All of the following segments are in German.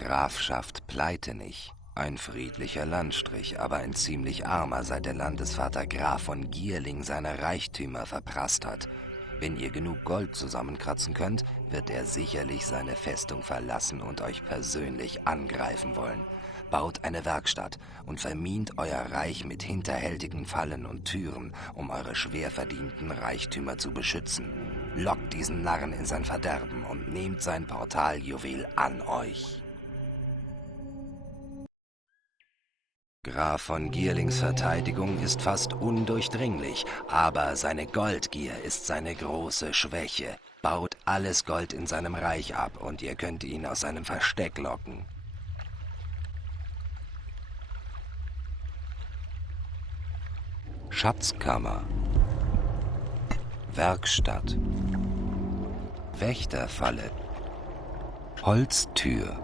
Grafschaft Pleitenich. Ein friedlicher Landstrich, aber ein ziemlich armer, seit der Landesvater Graf von Gierling seine Reichtümer verprasst hat. Wenn ihr genug Gold zusammenkratzen könnt, wird er sicherlich seine Festung verlassen und euch persönlich angreifen wollen. Baut eine Werkstatt und vermint euer Reich mit hinterhältigen Fallen und Türen, um eure schwer verdienten Reichtümer zu beschützen. Lockt diesen Narren in sein Verderben und nehmt sein Portaljuwel an euch. Graf von Gierlings Verteidigung ist fast undurchdringlich, aber seine Goldgier ist seine große Schwäche. Baut alles Gold in seinem Reich ab und ihr könnt ihn aus seinem Versteck locken. Schatzkammer, Werkstatt, Wächterfalle, Holztür.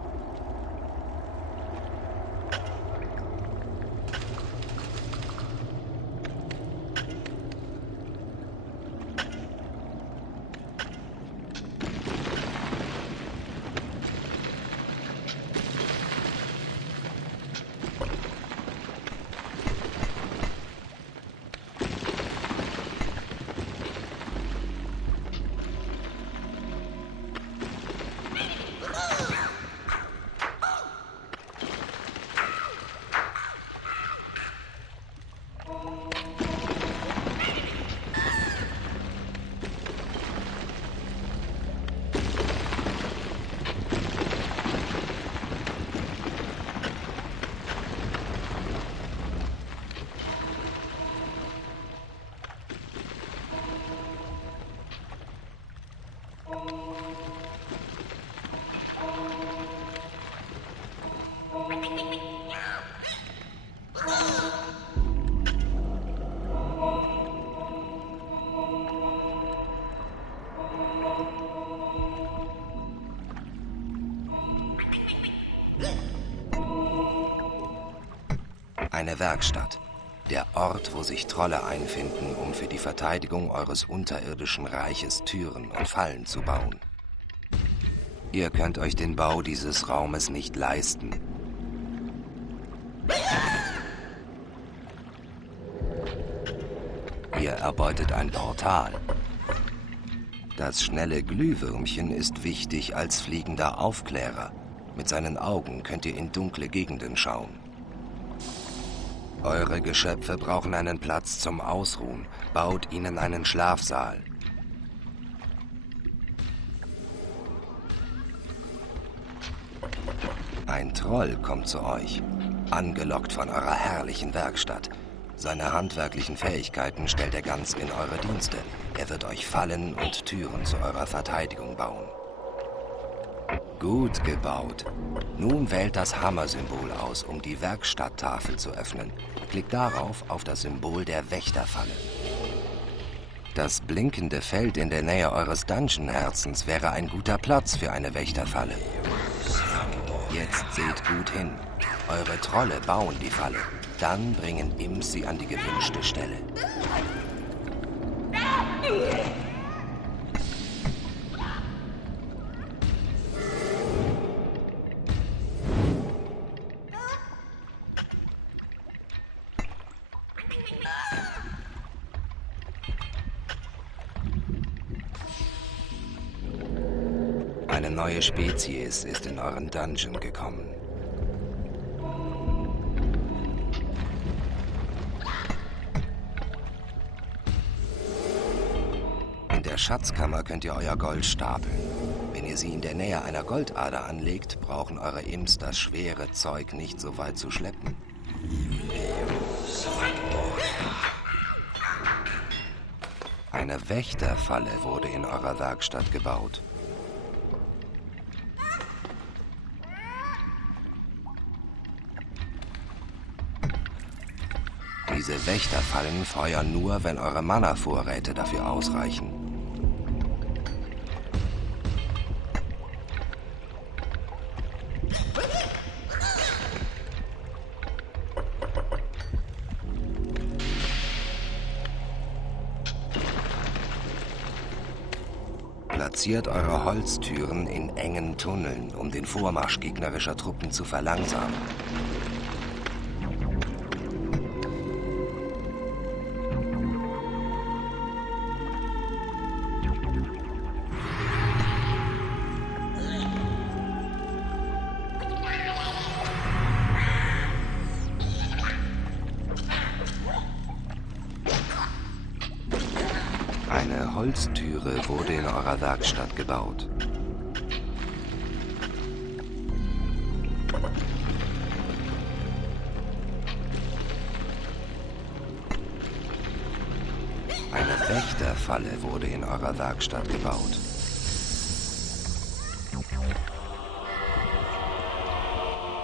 Eine Werkstatt. Der Ort, wo sich Trolle einfinden, um für die Verteidigung eures unterirdischen Reiches Türen und Fallen zu bauen. Ihr könnt euch den Bau dieses Raumes nicht leisten. Ihr erbeutet ein Portal. Das schnelle Glühwürmchen ist wichtig als fliegender Aufklärer. Mit seinen Augen könnt ihr in dunkle Gegenden schauen. Eure Geschöpfe brauchen einen Platz zum Ausruhen. Baut ihnen einen Schlafsaal. Ein Troll kommt zu euch, angelockt von eurer herrlichen Werkstatt. Seine handwerklichen Fähigkeiten stellt er ganz in eure Dienste. Er wird euch Fallen und Türen zu eurer Verteidigung bauen. Gut gebaut. Nun wählt das Hammer-Symbol aus, um die Werkstatttafel zu öffnen. Klickt darauf auf das Symbol der Wächterfalle. Das blinkende Feld in der Nähe eures Dungeon-Herzens wäre ein guter Platz für eine Wächterfalle. Jetzt seht gut hin. Eure Trolle bauen die Falle. Dann bringen Imps sie an die gewünschte Stelle. Eine neue Spezies ist in euren Dungeon gekommen. In der Schatzkammer könnt ihr euer Gold stapeln. Wenn ihr sie in der Nähe einer Goldader anlegt, brauchen eure Imps das schwere Zeug nicht so weit zu schleppen. Eine Wächterfalle wurde in eurer Werkstatt gebaut. Diese Wächterfallen feuern nur, wenn eure Mana-Vorräte dafür ausreichen. Platziert eure Holztüren in engen Tunneln, um den Vormarsch gegnerischer Truppen zu verlangsamen. Eine Holztüre wurde in eurer Werkstatt gebaut. Eine Wächterfalle wurde in eurer Werkstatt gebaut.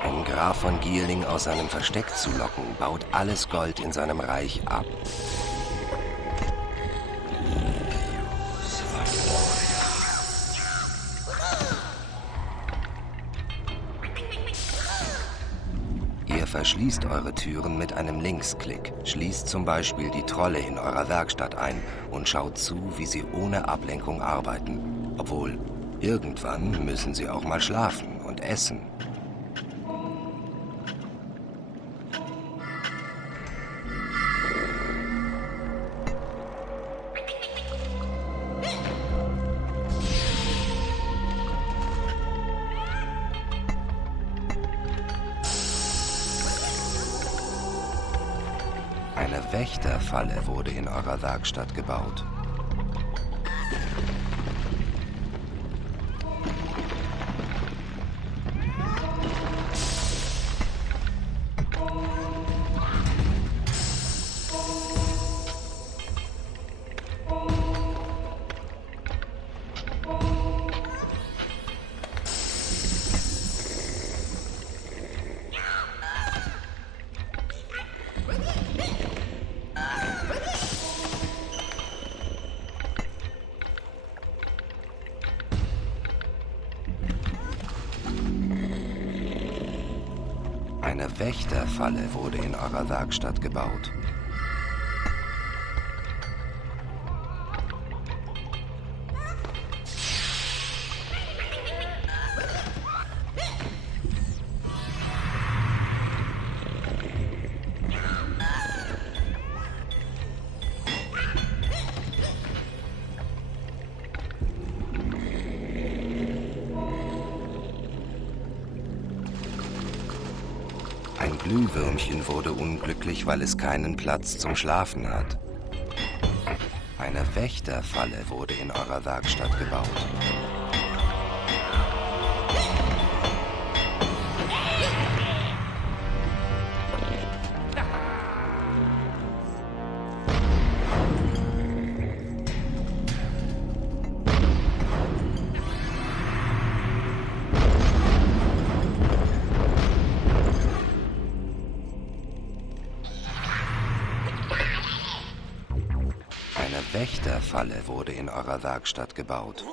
Um Graf von Gierling aus seinem Versteck zu locken, baut alles Gold in seinem Reich ab. Ihr verschließt eure Türen mit einem Linksklick, schließt zum Beispiel die Trolle in eurer Werkstatt ein und schaut zu, wie sie ohne Ablenkung arbeiten. Obwohl, irgendwann müssen sie auch mal schlafen und essen. Eine Wächterfalle wurde in eurer Werkstatt gebaut. Eine Wächterfalle wurde in eurer Werkstatt gebaut. Ein Glühwürmchen wurde unglücklich, weil es keinen Platz zum Schlafen hat. Eine Wächterfalle wurde in eurer Werkstatt gebaut. Eine Wächterfalle wurde in eurer Werkstatt gebaut.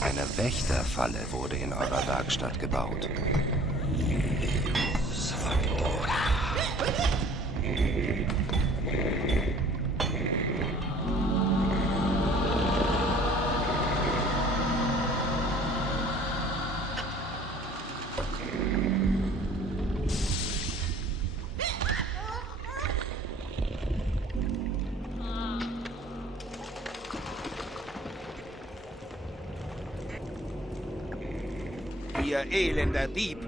Eine Wächterfalle wurde in eurer Werkstatt gebaut. Ihr elender Dieb!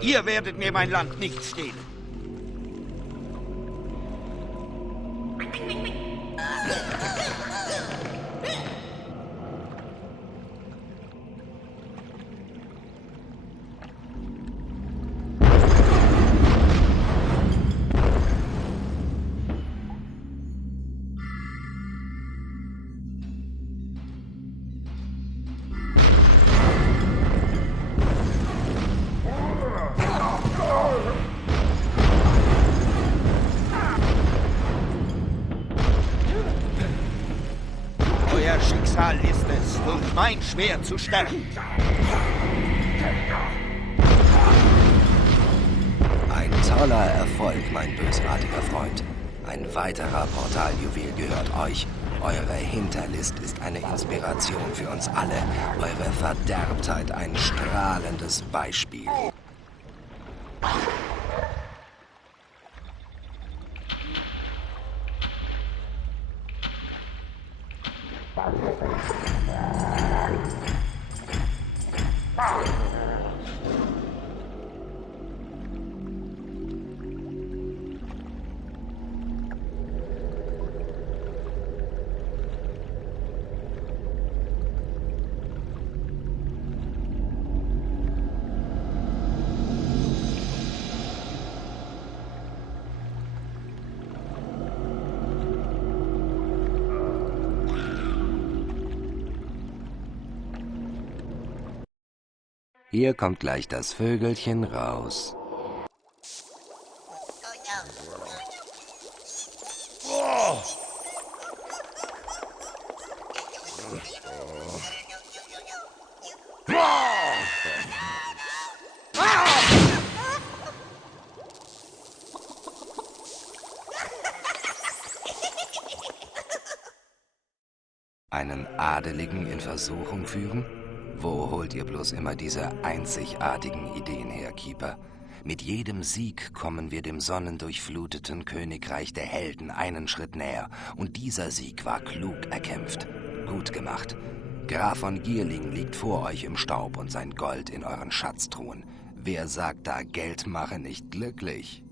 Ihr werdet mir mein Land nicht stehlen! mein Schwert zu sterben. Ein toller Erfolg, mein bösartiger Freund. Ein weiterer Portaljuwel gehört euch. Eure Hinterlist ist eine Inspiration für uns alle. Eure Verderbtheit ein strahlendes Beispiel. Hier kommt gleich das Vögelchen raus. Einen Adeligen in Versuchung führen? Wo holt ihr bloß immer diese einzigartigen Ideen her, Keeper? Mit jedem Sieg kommen wir dem sonnendurchfluteten Königreich der Helden einen Schritt näher. Und dieser Sieg war klug erkämpft. Gut gemacht. Graf von Gierling liegt vor euch im Staub und sein Gold in euren Schatztruhen. Wer sagt da, Geld mache nicht glücklich?